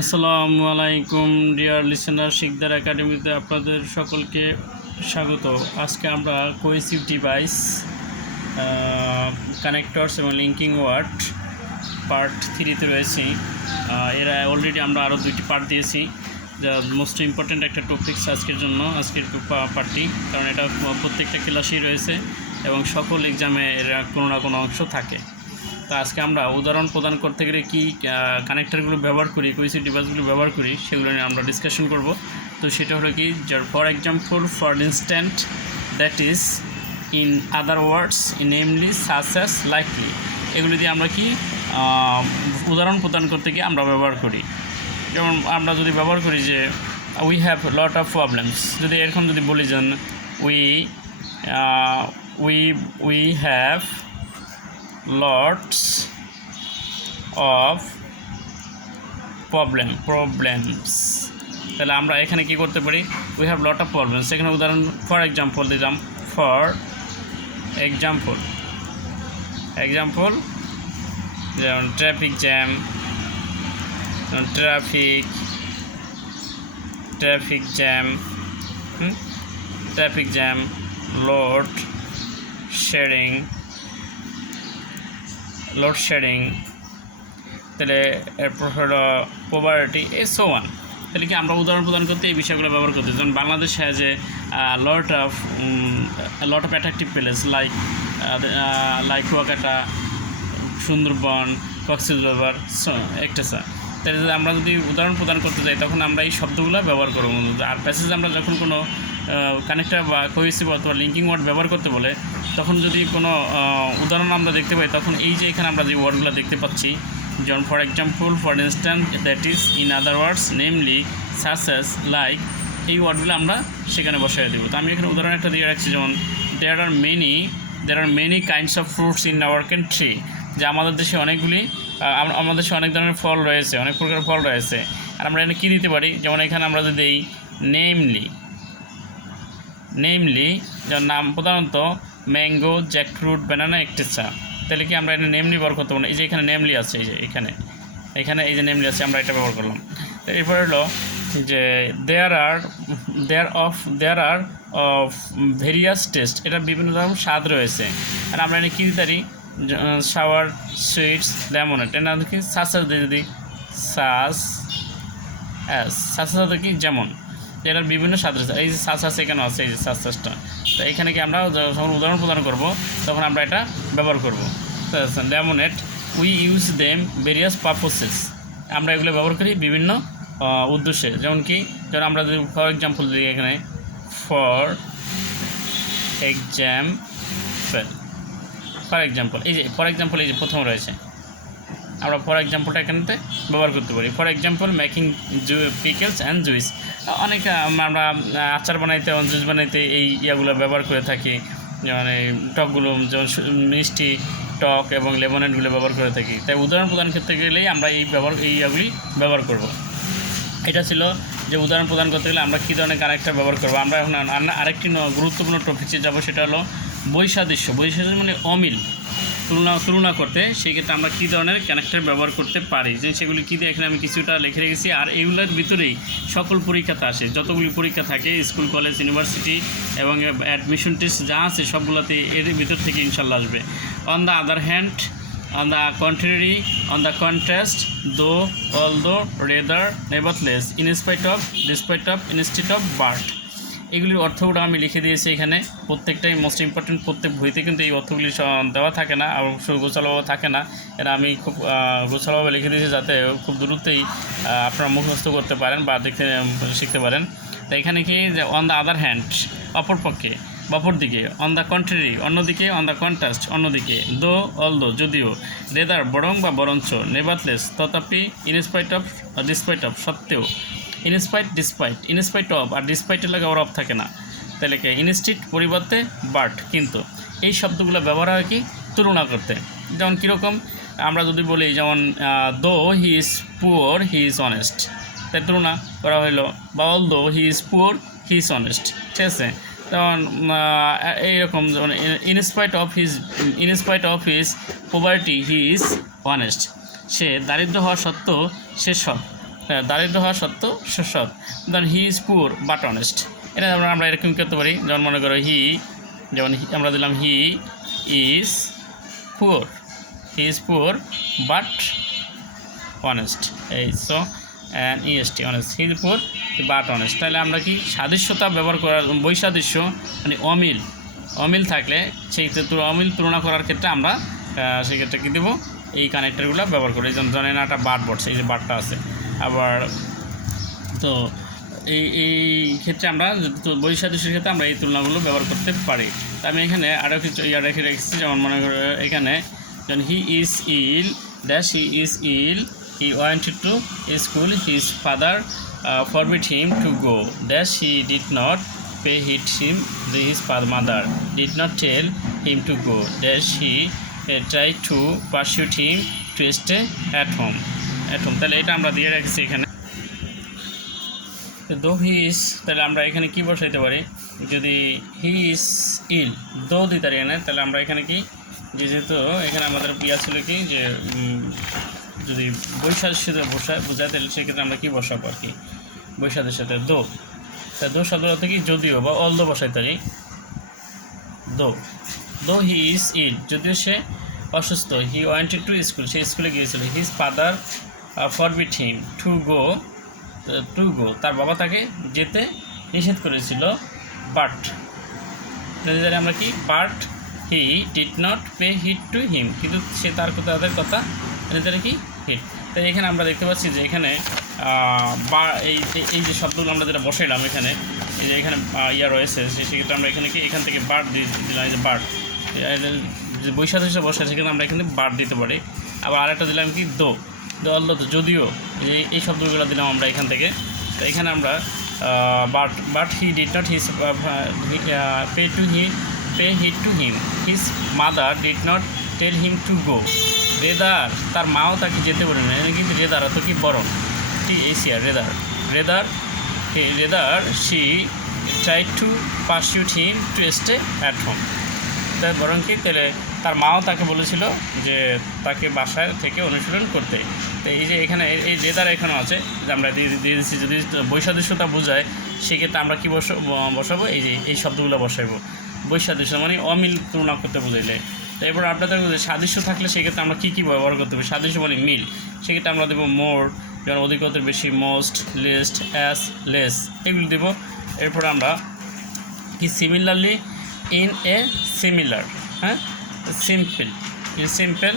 আসসালামু আলাইকুম deer listener, Sikdar একাডেমিতে আপনাদের সকলকে স্বাগত। আজকে আমরা কোহেসিভ ডিভাইস, কানেক্টরস এবং লিঙ্কিং ওয়ার্ড পার্ট 3-তে রয়েছি। এরা অলরেডি আমরা আরও 2টি পার্ট দিয়েছি, যা মোস্ট ইম্পর্ট্যান্ট একটা টপিকস আজকের জন্য, আজকের পার্টটি, কারণ এটা প্রত্যেকটা ক্লাসেই রয়েছে এবং সকল এক্সামে এর কোনো না কোনো অংশ থাকে। তো আজকে আমরা উদাহরণ প্রদান করতে গেলে কী কানেক্টরগুলো ব্যবহার করি, কোহেসিভ ডিভাইসগুলো ব্যবহার করি, সেগুলো নিয়ে আমরা ডিসকাশন করব। তো সেটা হলো কি, for example, for instant, that is, in other words, namely, such as, likely, এগুলো দিয়ে আমরা কি উদাহরণ প্রদান করতে গিয়ে আমরা ব্যবহার করি। যেমন আমরা যদি ব্যবহার করি যে we have lot of problems, যদি এরকম যদি বলি যে we have lots of problems, তাহলে আমরা এখানে কি করতে পারি, we have lot of problems. এখানে উদাহরণ ফর এক্সাম্পল দিলাম, ফর এক্সাম্পল যেমন traffic jam, traffic jam, load shedding, তাহলে এরপর হলো পভার্টি, এই সো ওয়ান। তাহলে কি আমরা উদাহরণ প্রদান করতে এই বিষয়গুলো ব্যবহার করতে, যেমন Bangladesh has a lot of attractive place like Kuakata, Sundarban, Cox's Bazar, etcetera. তাহলে আমরা যদি উদাহরণ প্রদান করতে যাই তখন আমরা এই শব্দগুলো ব্যবহার করব। আর প্যাসেজ আমরা যখন কোনো কানেক্টর বা কোহেসিভ অথবা লিঙ্কিং ওয়ার্ড ব্যবহার করতে বলে, তখন যদি কোনো উদাহরণ আমরা দেখতে পাই, তখন এই যে এখানে আমরা যে ওয়ার্ডগুলো দেখতে পাচ্ছি, যেমন for example, for instant, that is, in other words, namely, such as, like, এই ওয়ার্ডগুলো আমরা সেখানে বসাই দেবো। তো আমি এখানে উদাহরণ একটা দিয়ে রাখছি, যেমন there are many kinds of fruits in our country, যে আমাদের দেশে আমাদের দেশে অনেক ধরনের ফল রয়েছে, অনেক প্রকার ফল রয়েছে। আর আমরা এখানে কী দিতে পারি, যেমন এখানে আমরা যদি দিই নেমলি, যেমন নাম প্রধানত ম্যাঙ্গো, জ্যাকফ্রুট, ব্যানানা, এক্সেট্রা। তাহলে কি আমরা এটা নেমলি ব্যবহার করতে পারি, এই যে এখানে নেমলি আছে, এই যে এখানে এই যে নেমলি আছে, আমরা এটা ব্যবহার করলাম। তো এরপর হলো যে দেয়ার আর অফ ভেরিয়াস টেস্ট, এটা বিভিন্ন ধরনের স্বাদ রয়েছে। আর আমরা এখানে কী দিতে পারি, সাওয়ার, সুইটস, লেমনেড, এটা কি সাস যদি সাথে কি, যেমন এটার বিভিন্ন স্বাদ রয়েছে, এই যে সাস এখানে আছে, এই যে সাসটা। তো এখানে কি আমরা যখন উদাহরণ প্রদান করব তখন আমরা এটা ব্যবহার করব। Lemonade, we use them various পারপোসেস, আমরা এগুলো ব্যবহার করি বিভিন্ন উদ্দেশ্যে। যেমন আমরা যদি ফর এক্সাম্পল দিই, এখানে ফর এক্সাম্পল এই যে প্রথম রয়েছে, আমরা ফর এক্সাম্পলটা এখানেতে ব্যবহার করতে পারি। For example, making pickles and juice, অনেক আমরা আচার বানাইতে এবং জুস বানাইতে এই ইয়াগুলো ব্যবহার করে থাকি, যেমন এই টকগুলো, যেমন মিষ্টি, টক এবং লেমনেডগুলো ব্যবহার করে থাকি। তাই উদাহরণ প্রদান করতে গেলেই আমরা এই ইয়াগুলি ব্যবহার করব। এটা ছিল যে উদাহরণ প্রদান করতে গেলে আমরা কী ধরনের কানেক্টর ব্যবহার করবো। আমরা এখন আরেকটি গুরুত্বপূর্ণ টপিকে যাব, সেটা হলো বৈসাদৃশ্য মানে অমিল, তুলনা করতে। সেই ক্ষেত্রে আমরা কী ধরনের কানেক্টর ব্যবহার করতে পারি, যে সেগুলি কী দিয়ে এখানে আমি কিছুটা লিখে রেখেছি। আর এইগুলোর ভিতরেই সকল পরীক্ষাতে আসে, যতগুলি পরীক্ষা থাকে, স্কুল, কলেজ, ইউনিভার্সিটি এবং অ্যাডমিশন টেস্ট যা আছে সবগুলোতে এর ভিতর থেকে ইনশাল্লাহ আসবে। On the other hand, on the contrary, on the contrast, though, although, rather, nevertheless, in spite of, despite of, instead of, but, এগুলির অর্থগুলো আমি লিখে দিয়েছি এখানে, প্রত্যেকটাই মোস্ট ইম্পর্টেন্ট। প্রত্যেক বইতে কিন্তু এই অর্থগুলি দেওয়া থাকে না, আর গোছালোভাবে থাকে না। এটা আমি খুব গোছালোভাবে লিখে দিয়েছি, যাতে খুব দ্রুতই আপনারা মুখস্থ করতে পারেন বা শিখতে পারেন। তো এখানে কি, যে অন দ্য আদার হ্যান্ড, অপরদিকে, অন দ্য কন্ট্রারি অন্যদিকে, অন দ্য কন্ট্রাস্ট অন্যদিকে, দো অলদো যদিও, রেদার বরং বা বরঞ্চ, নেভারথলেস তথাপি, ইনস্পাইট অফ ডিসপাইট অফ সত্ত্বেও, ইনস্পাইট অফ আর ডিসপাইটের লাগে ওর অফ থাকে না, তাহলে কি ইনস্টিট পরিবর্তে, বাট কিন্তু, এই শব্দগুলো ব্যবহার হয় কি তুলনা করতে। যেমন কীরকম, আমরা যদি বলি, যেমন though he is poor he is honest, তাই তুলনা করা হইলো। বা although he is poor he is honest, ঠিক আছে। যেমন এইরকম, যেমন in spite of his poverty he is honest, সে দারিদ্র হওয়া সত্ত্বেও সে সৎ। দারিদ্র হওয়া সত্ত্বেও সৎ। ধরুন হি ইজ পুয়ার বাট অনেস্ট, এটা আমরা এরকম করতে পারি। যেমন মনে করো আমরা দিলাম he is poor, but honest, এই so EST honest, he is poor but honest. তাহলে আমরা কি সাদৃশ্যতা ব্যবহার করার, বৈসাদৃশ্য মানে অমিল থাকলে সেই অমিল তুলনা করার ক্ষেত্রে আমরা সেক্ষেত্রে কী দেবো, এই কানেক্টরগুলো ব্যবহার করি। যেমন ধরেন একটা বাট বটস, এই যে বাটটা আছে। আবার তো এই ক্ষেত্রে আমরা বৈসাদৃশ্যের ক্ষেত্রে আমরা এই তুলনাগুলো ব্যবহার করতে পারি। তো আমি এখানে আরও কিছু রেখে রেখেছি। যেমন মনে করো এখানে যেমন he is ill dash, he is ill, he wanted to school, his father forbid him to go dash, he did not pay him, his mother did not tell him to go dash, he tried to persuade him to stay at home. তাহলে এটা আমরা দিয়ে রাখছি এখানে। দো he is, তাহলে আমরা এখানে কি বসাইতে পারি, যদি হি ইজ ইল দো দিতে পারি না, তাহলে আমরা এখানে কি যেহেতু এখানে আমাদের ইয়া ছিল কি যে যদি বৈসাদৃশ্যতা বোঝায় তাহলে সেক্ষেত্রে আমরা কী বসাবো আর কি, বৈসাদৃশ্যের সাথে দো। তা দো শব্দ অর্থ কি যদিও বা অল দো বসাইতে পারি। দো হি ইজ ইল, যদিও সে অসুস্থ, হি ওয়েন্টেড টু স্কুল, সে স্কুলে গিয়েছিল, his father forbid him to go, তার বাবা তাকে যেতে নিষেধ করেছিল। বাট আমরা কি but he did not pay heed to him, কিন্তু সে তাদের কথা কি হিট। তো এখানে আমরা দেখতে পাচ্ছি যে এখানে এই যে শব্দগুলো আমরা যেটা বসাইলাম এখানে, এই যে এখানে ইয়া রয়েছে, সেক্ষেত্রে আমরা এখানে কি এখান থেকে বার্ড দিয়ে দিলাম, এই যে বার্ড যে বৈসাদৃশ্য বসায় সেখানে আমরা এখানে বার্ড দিতে পারি। আবার আরেকটা দিলাম কি দো, যদিও এই শব্দগুলো দিলাম আমরা এখান থেকে। তো এখানে আমরা but he did not his pay heed to him, his mother did not tell him to go, rather তার মাও তাকে যেতে বলে না, কিন্তু রেদার অত কি বরং TACR rather she tried to persuade him to stay at home, তাই বরং কি তাহলে তার মাও তাকে বলেছিল যে তাকে বাসায় থেকে অনুশীলন করতে। তো এই যে এখানে এই রেদার এখানেও আছে, যে আমরা দিয়ে দিচ্ছি যদি বৈসাদৃশ্যতা বোঝায় সেক্ষেত্রে আমরা কী বসাবো, এই যে এই শব্দগুলো বসাবো। বৈসাদৃশ্য মানে অমিল তুলনা করতে বুঝাইলে। তো এরপর আপনাদের সাদৃশ্য থাকলে সেক্ষেত্রে আমরা কী ব্যবহার করতে হবে, সাদৃশ্য মানে মিল, সেক্ষেত্রে আমরা দেবো মোর, যেমন অধিকতর বেশি, মোস্ট, লিস্ট, অ্যাস, লেস, এগুলো দেবো। এরপর আমরা কি সিমিলারলি, ইন এ সিমিলার, হ্যাঁ, সিম্পল,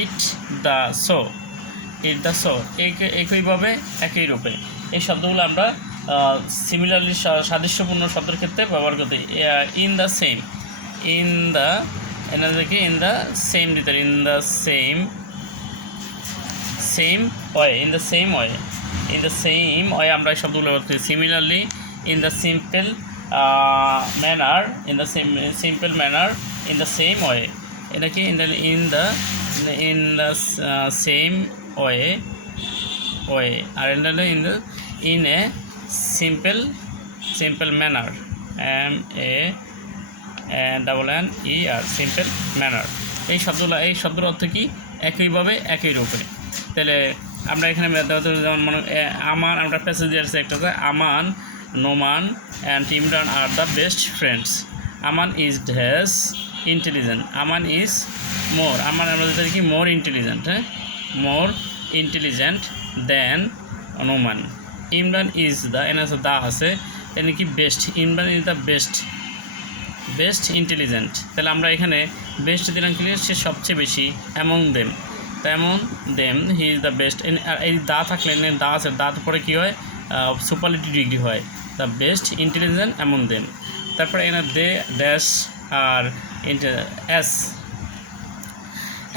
ইট দ্য সো, একইভাবে একই রূপে, এই শব্দগুলো আমরা সিমিলারলি সাদৃশ্যপূর্ণ শব্দের ক্ষেত্রে ব্যবহার করতে। In the same, in the same দিতে, ইন দ্য সেম ওয়ে আমরা এই শব্দগুলো ব্যবহার করি। Similarly, in the simple manner, in the same way, এটা কি ইন দ্য সেম ওয়ে, আর in a simple manner, MANNER, simple manner. এই শব্দের অর্থ কি একইভাবে একই রূপে। তাহলে আমরা এখানে যেমন আমান, আমরা প্যাসেজ দিয়ে আসছি একটা, Aman, Noman and Imran are the best friends. Aman is dash intelligent, Aman is more, আমরা যেটা কি মোর ইন্টেলিজেন্ট, হ্যাঁ, more intelligent than Noman. Imran is the, দা আছে, এনে কি best, Imran is the best intelligent. তাহলে আমরা এখানে বেস্ট দিলাম কি, সে সবচেয়ে বেশি, among them he is the best. আর এই দা থাকলে দা আছে, দা পরে কী হয়, সুপারলেটিভ ডিগ্রি হয়, the best intelligent among them. তারপরে এখানে দে ড্যাশ আর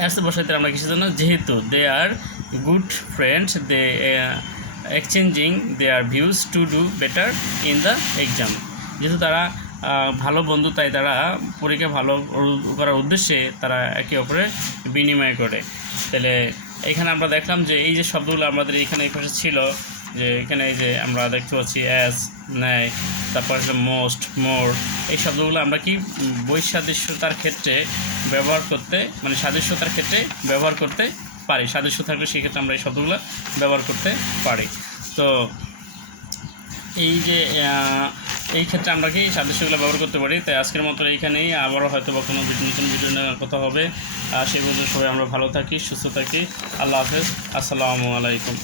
এস বসাইতে আমরা কিছু জন্য, যেহেতু they are good friends, they exchanging their views to do better in the exam, যেহেতু তারা ভালো বন্ধু তাই তারা পরীক্ষা ভালো করার উদ্দেশ্যে তারা একে অপরে বিনিময় করে। তাহলে এখানে আমরা দেখলাম যে এই যে শব্দগুলো আমাদের এখানে এই পাশে ছিল, যে এখানে এই যে আমরা দেখতে পাচ্ছি অ্যাস, ন্যায়, তারপর মোস্ট, মোর, এই শব্দগুলো আমরা কি বৈসাদৃশ্যতার ক্ষেত্রে ব্যবহার করতে, মানে সাদৃশ্যতার ক্ষেত্রে ব্যবহার করতে পারি, সাদৃশ্য থাকলে সেক্ষেত্রে আমরা এই শব্দগুলো ব্যবহার করতে পারি। তো এই যে এই ক্ষেত্রে আমরা কি সাদৃশ্যগুলো ব্যবহার করতে পারি। তাই আজকের মতো এইখানেই, আবারও হয়তো বা কোনো নতুন ভিডিও নিয়ে কথা হবে। সেই পর্যন্ত সবাই আমরা ভালো থাকি, সুস্থ থাকি। আল্লাহ হাফেজ, আসসালামু আলাইকুম।